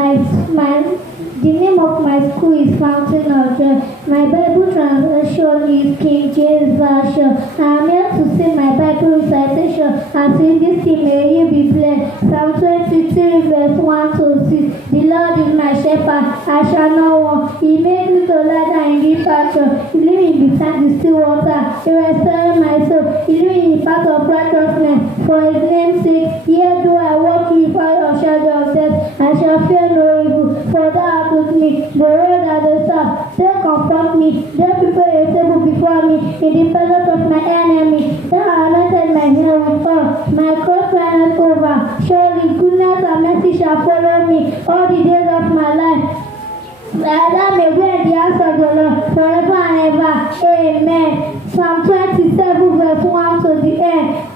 The name of my school is Fountain of Joy. My Bible translation is King James Version. I am here to sing my Bible recitation and sing this hymn, may you be blessed. Psalm 23 verse 1 to 6. The Lord is my shepherd, I shall not want. He makes me to lie down in green pasture. He leads me beside the still water. He restores my soul. He leads me in path of righteousness for his name's sake. Yea, though I walk through the valley of shadow of death, I shall fear no evil, for thou art with me. The road and the staff, they comfort me. They prepare a table before me in the presence of my enemy. Thou anointed my hair with oil, my cross runneth over. Surely goodness and mercy shall follow me all the days of my life. That may wear the house of the Lord forever and ever. Amen. Psalm 27 verse 1 to the end.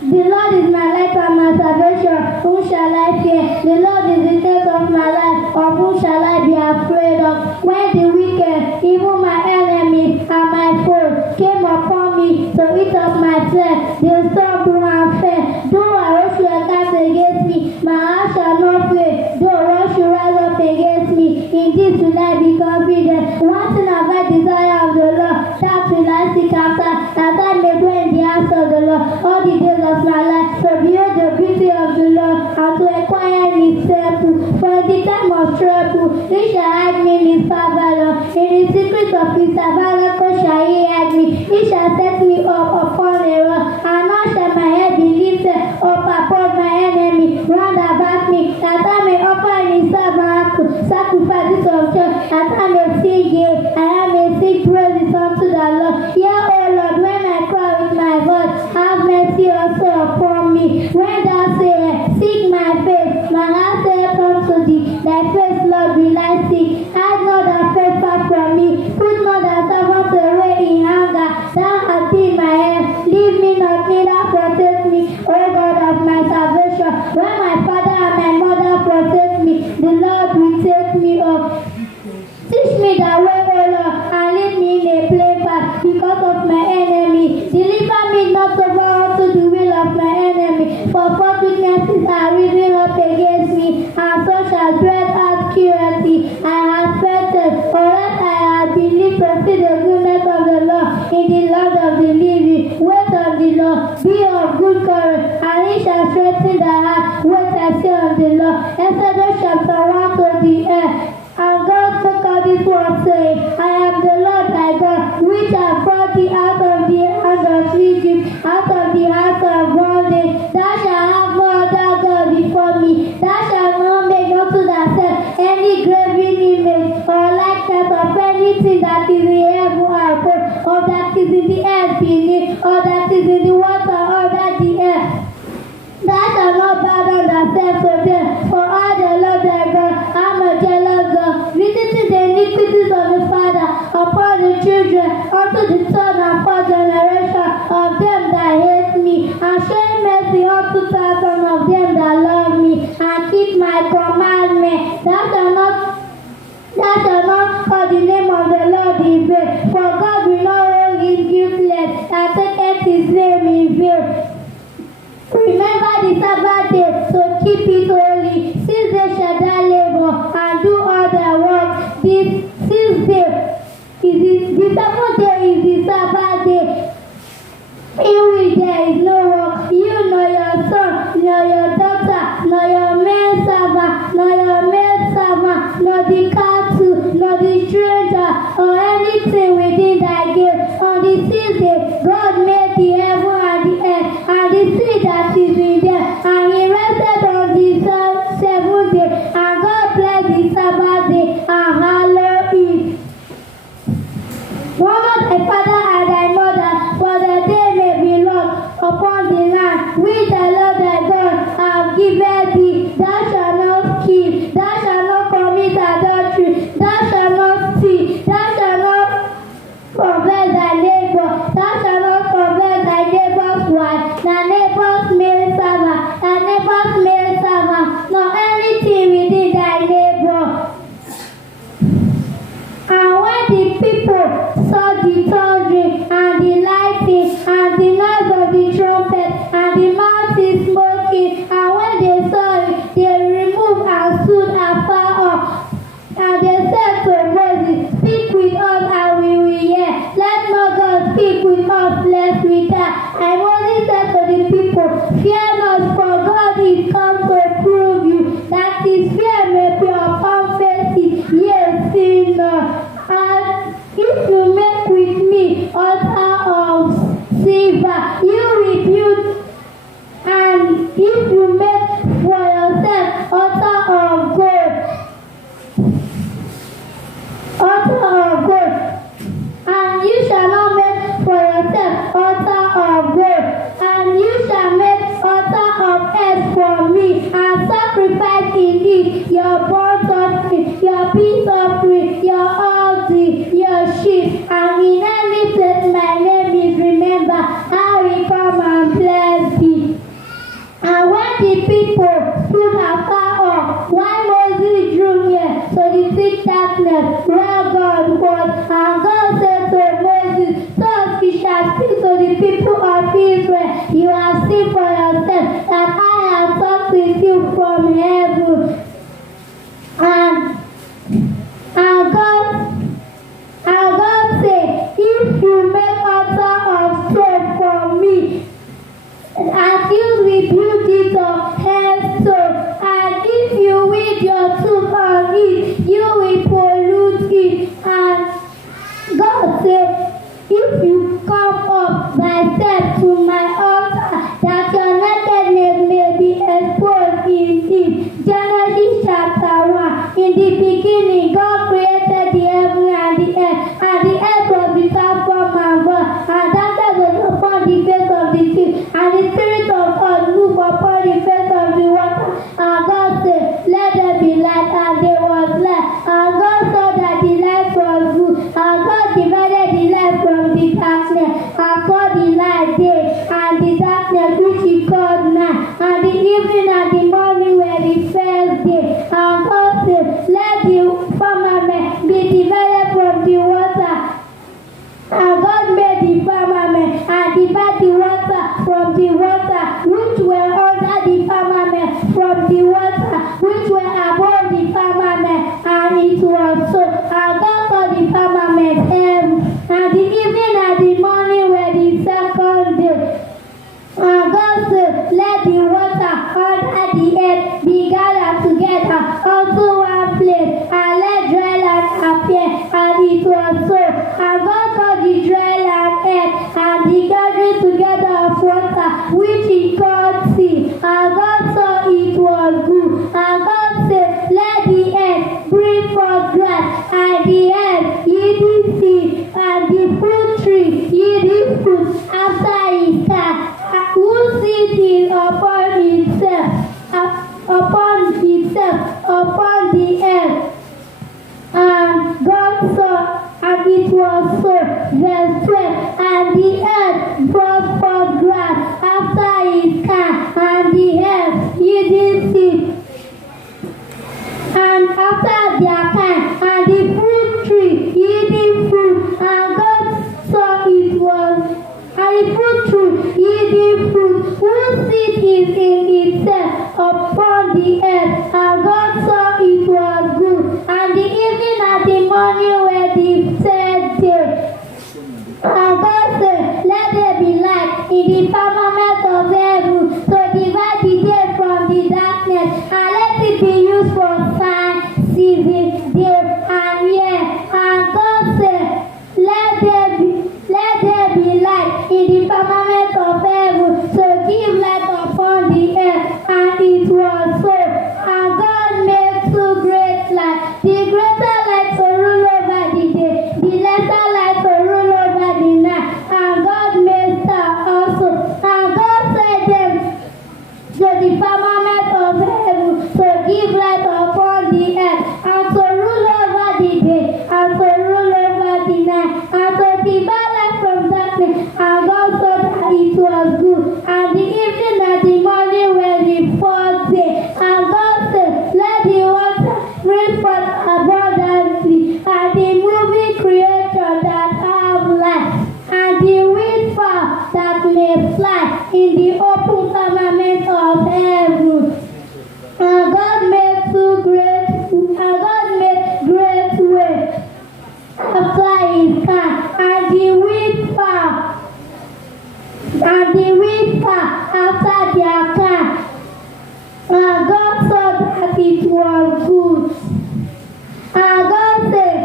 The Lord is my light and my salvation. Whom shall I fear? The Lord is the strength of my life. Of whom shall I be afraid of? When the wicked, even my enemies and my foes, came upon me to eat up my flesh, they stumbled and fell. Though a rush will cast against me, my heart shall not fear. Though a rush will rise up against me, in this will I be confident. One thing have I desire of the Lord, that will I seek after, that I may dwell in the house of the Lord all the days of my life, to behold the beauty of the Lord and to acquire his temple. For in the time of trouble, he shall hide me in his pavilion. In the secret of his tabernacle shall he hide me. He shall set me up upon a rock, and now shall my head be lifted up upon my enemy round about me, that I may offer in his tabernacle sacrifices of joy, that I may sing yea, and I may sing praises unto the Lord. Hear, O Lord, when I cry with my voice, have mercy also upon me. When thou sayest, seek my face, my heart saith unto thee, thy face, Lord, will I seek. Hide not thy face far from me, put not thy servant away in anger. Thou hast been my help, leave me not, neither forsake me, O God of my salvation. When my father and my mother forsake me, the Lord will take me up. Teach me thy way, O Lord, and lead me in a plain path because of my enemy. Deliver me not over unto the will of my enemy, for false witnesses are risen up against me, and so shall dread out cruelty. I have fainted, or else I have believed to see the goodness of the Lord in the land of the living. Wait on the Lord, be of good courage, and he shall strengthen thy heart. Wait, I say on the Lord. Exodus chapter 1 to the end. And God spoke out this word, saying, I am the Lord thy God, which have brought thee out of the hand of Egypt, out of the house of bondage. Thou shalt have no other God before me. Thou shalt not make unto thyself any graven image or likeness of anything that is in heaven above, or that is in the earth beneath, or that is in the water under the earth. Thou shalt not bow down thyself to them, for I, the Lord thy God, am a jealous God, visiting the iniquities of the father upon the children, unto the third and fourth generation of them that hate me, and showing mercy unto thousands of them that love me, and keep my commandments. Thou shalt not call the name of the Lord in vain, for God will not hold his guiltless, that taketh his name in vain. Remember the Sabbath day, so keep it holy. 6 days shall thou labor and do all thy work. The seventh day is the Sabbath day, in which there is no work. You nor your son, nor your daughter, nor your maid servant, nor your maid servant, nor the cattle, nor the stranger, or anything within thy gate. On the 6th day, God made the heaven and the earth, and the sea that is in them, and he rested on the 7th day, and God blessed the Sabbath day, and hallowed it. Honor thy father and thy mother, for that they may be loved upon the land which the Lord thy God hath given thee. Thou shalt not kill, thou shalt not commit adultery, your burnt offering, your peace offering, your altar, your sheep, and in every place my name is remembered, I will come and bless thee. And when the people stood afar off, while Moses drew near to the thick darkness where God was, and God said to Moses, thus he shall speak to the people of Israel, you have seen for yourself that I have talked with you from heaven. And God said, if you make altar of stone for me, and you will build it of hailstone, and if you weed your tooth on it, you will pollute it. And God said, if you come up by steps to my altar, that your nakedness may be exposed in it. Genesis chapter 1. In the beginning, God created the heaven and the earth, and the earth was without form and void, and darkness was upon the face of the deep, and the Spirit of God moved upon the face of the water. And God said, let there be light, and there was light. And God saw that the light was good, and God divided the light from the darkness, and called the light day, and the darkness which he called night. And the evening and the morning were the first day. And God said, let the firmament be divided from the water. And God made the firmament and divided the water from the water which were under the firmament from the water which were above the firmament. And it was so. And God called the firmament heaven. And the evening and the morning were the second day. And God said, let the water under the earth be gathered together unto one place, and let dry land appear. And it was so. And God called the dry land earth, and the gathering together of water, which he called sea. And God saw it was good. And God said, let the earth bring forth grass, and the earth yielding seed, and the fruit tree yielding fruit after his kind, whose seed is upon upon the earth. And God saw, and it was so. Verse 12. And the earth brought forth grass after his kind, and the earth yielding seed, and after their kind, and the fruit tree yielding fruit. And God saw it was, and the fruit tree yielding fruit, whose seed is in itself upon the earth. And God saw it was good. And the evening and the morning were the third day. And God said, let there be light in the firmament of heaven to divide the day from the darkness, and let it be used for sign, season, day, and year. And God said, let there be light in the firmament of heaven to give light upon the earth. And it was so. And God made two great lights, the greater light to rule over the day, the lesser light to rule over the night. And God made stars also. And God set them to the firmament of heaven to give light upon the earth, and to rule over the day, and to rule over the night, and to divide light from darkness. And God saw that it was good. And the evening and the morning were the fourth day. And God said, let the water bring forth abundantly, and the moving creature that have life, and the wind fowl that may fly in the open firmament of heaven. And God made great waves after his kind, and the wind fowl after their kind. And God saw that it was good. And God said,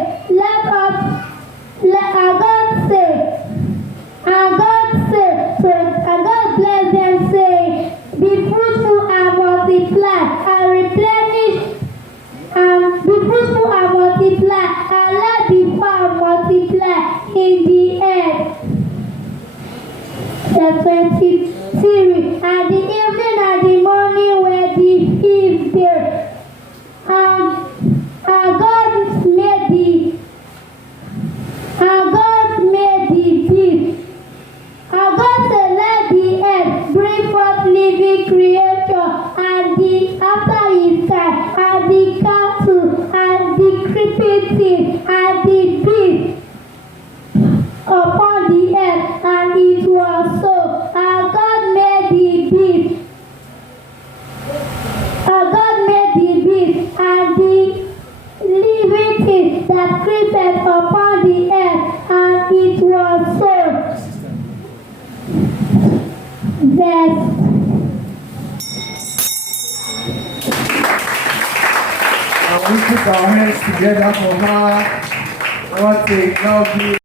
and God blessed them, saying, be fruitful and multiply, and replenish, and be fruitful and multiply, and let the fowl multiply in the earth. Verse 23. And the evening and the morning were the fifth day. And that creepeth upon the earth, and it was so. Verse. And we put our hands together for her. What a lovely